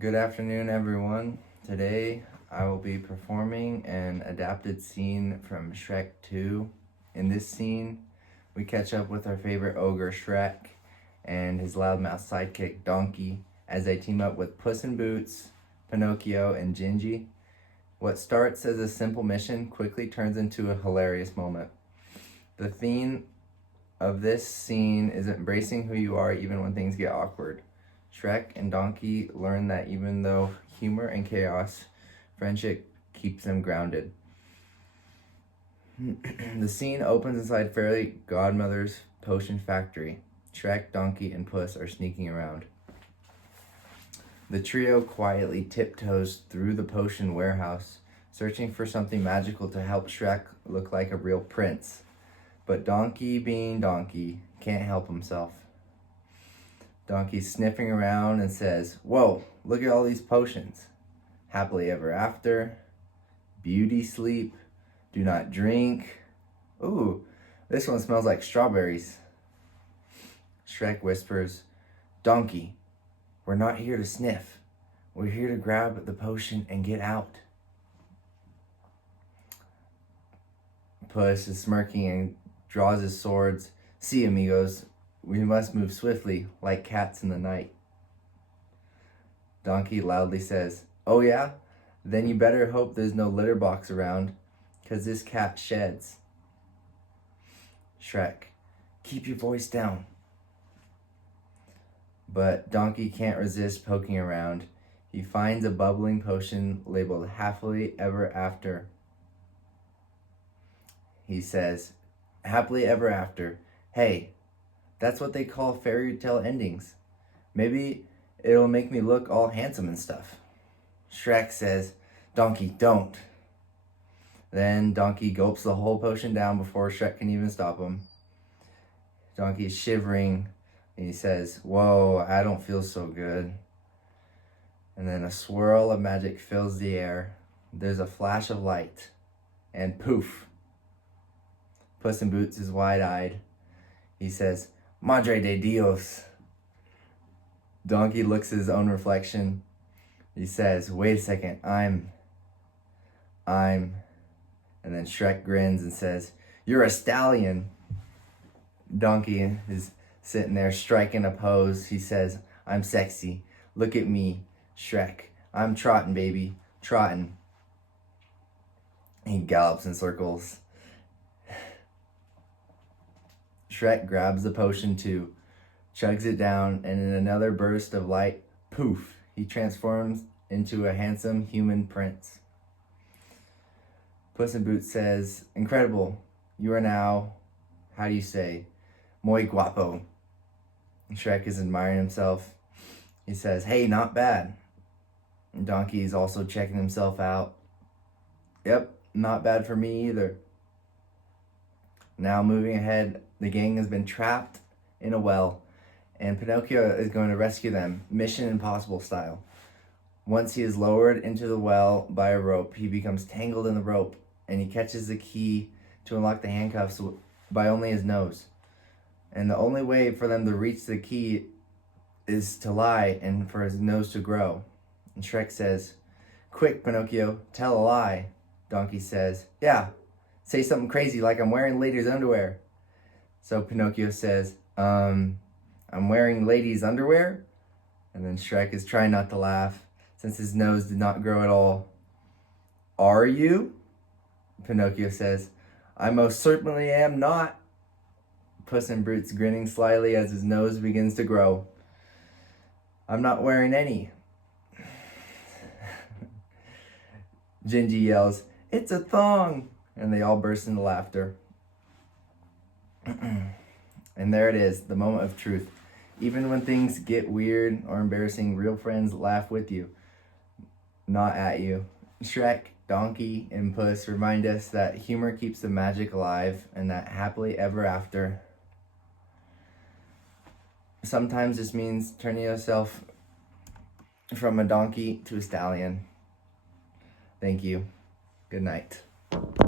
Good afternoon, everyone. Today I will be performing an adapted scene from Shrek 2. In this scene, we catch up with our favorite ogre Shrek and his loudmouth sidekick Donkey as they team up with Puss in Boots, Pinocchio, and Gingy. What starts as a simple mission quickly turns into a hilarious moment. The theme of this scene is embracing who you are even when things get awkward. Shrek and Donkey learn that even though humor and chaos, friendship keeps them grounded. The scene opens inside Fairy Godmother's potion factory. Shrek, Donkey, and Puss are sneaking around. The trio quietly tiptoes through the potion warehouse, searching for something magical to help Shrek look like a real prince. But Donkey, being Donkey, can't help himself. Donkey's sniffing around and says, "Whoa, look at all these potions. Happily ever after, beauty sleep, do not drink. Ooh, this one smells like strawberries." Shrek whispers, "Donkey, we're not here to sniff. We're here to grab the potion and get out." Puss is smirking and draws his swords. "See, amigos, we must move swiftly, like cats in the night." Donkey loudly says, "Oh yeah? Then you better hope there's no litter box around, 'cause this cat sheds." Shrek, "Keep your voice down." But Donkey can't resist poking around. He finds a bubbling potion labeled Happily Ever After. He says, "Happily Ever After. Hey, that's what they call fairy tale endings. Maybe it'll make me look all handsome and stuff." Shrek says, "Donkey, don't." Then Donkey gulps the whole potion down before Shrek can even stop him. Donkey's shivering and he says, "Whoa, I don't feel so good." And then a swirl of magic fills the air. There's a flash of light and poof. Puss in Boots is wide-eyed. He says, "Madre de Dios." Donkey looks at his own reflection. He says, "Wait a second, I'm. And then Shrek grins and says, "You're a stallion." Donkey is sitting there striking a pose. He says, "I'm sexy. Look at me, Shrek. I'm trotting, baby, trotting." He gallops in circles. Shrek grabs the potion too, chugs it down, and in another burst of light, poof, he transforms into a handsome human prince. Puss in Boots says, "Incredible, you are now, how do you say, muy guapo." Shrek is admiring himself. He says, "Hey, not bad." Donkey is also checking himself out. "Yep, not bad for me either." Now moving ahead, the gang has been trapped in a well, and Pinocchio is going to rescue them, Mission Impossible style. Once he is lowered into the well by a rope, he becomes tangled in the rope, and he catches the key to unlock the handcuffs by only his nose. And the only way for them to reach the key is to lie and for his nose to grow. And Shrek says, "Quick, Pinocchio, tell a lie." Donkey says, "Yeah, say something crazy like I'm wearing ladies' underwear." So Pinocchio says, I'm wearing ladies' underwear?" And then Shrek is trying not to laugh, since his nose did not grow at all. "Are you?" Pinocchio says, "I most certainly am not." Puss in Boots grinning slyly as his nose begins to grow. "I'm not wearing any." Gingy yells, "It's a thong!" And they all burst into laughter. And there it is, the moment of truth. Even when things get weird or embarrassing, real friends laugh with you, not at you. Shrek, Donkey, and Puss remind us that humor keeps the magic alive and that happily ever after. Sometimes this means turning yourself from a donkey to a stallion. Thank you. Good night.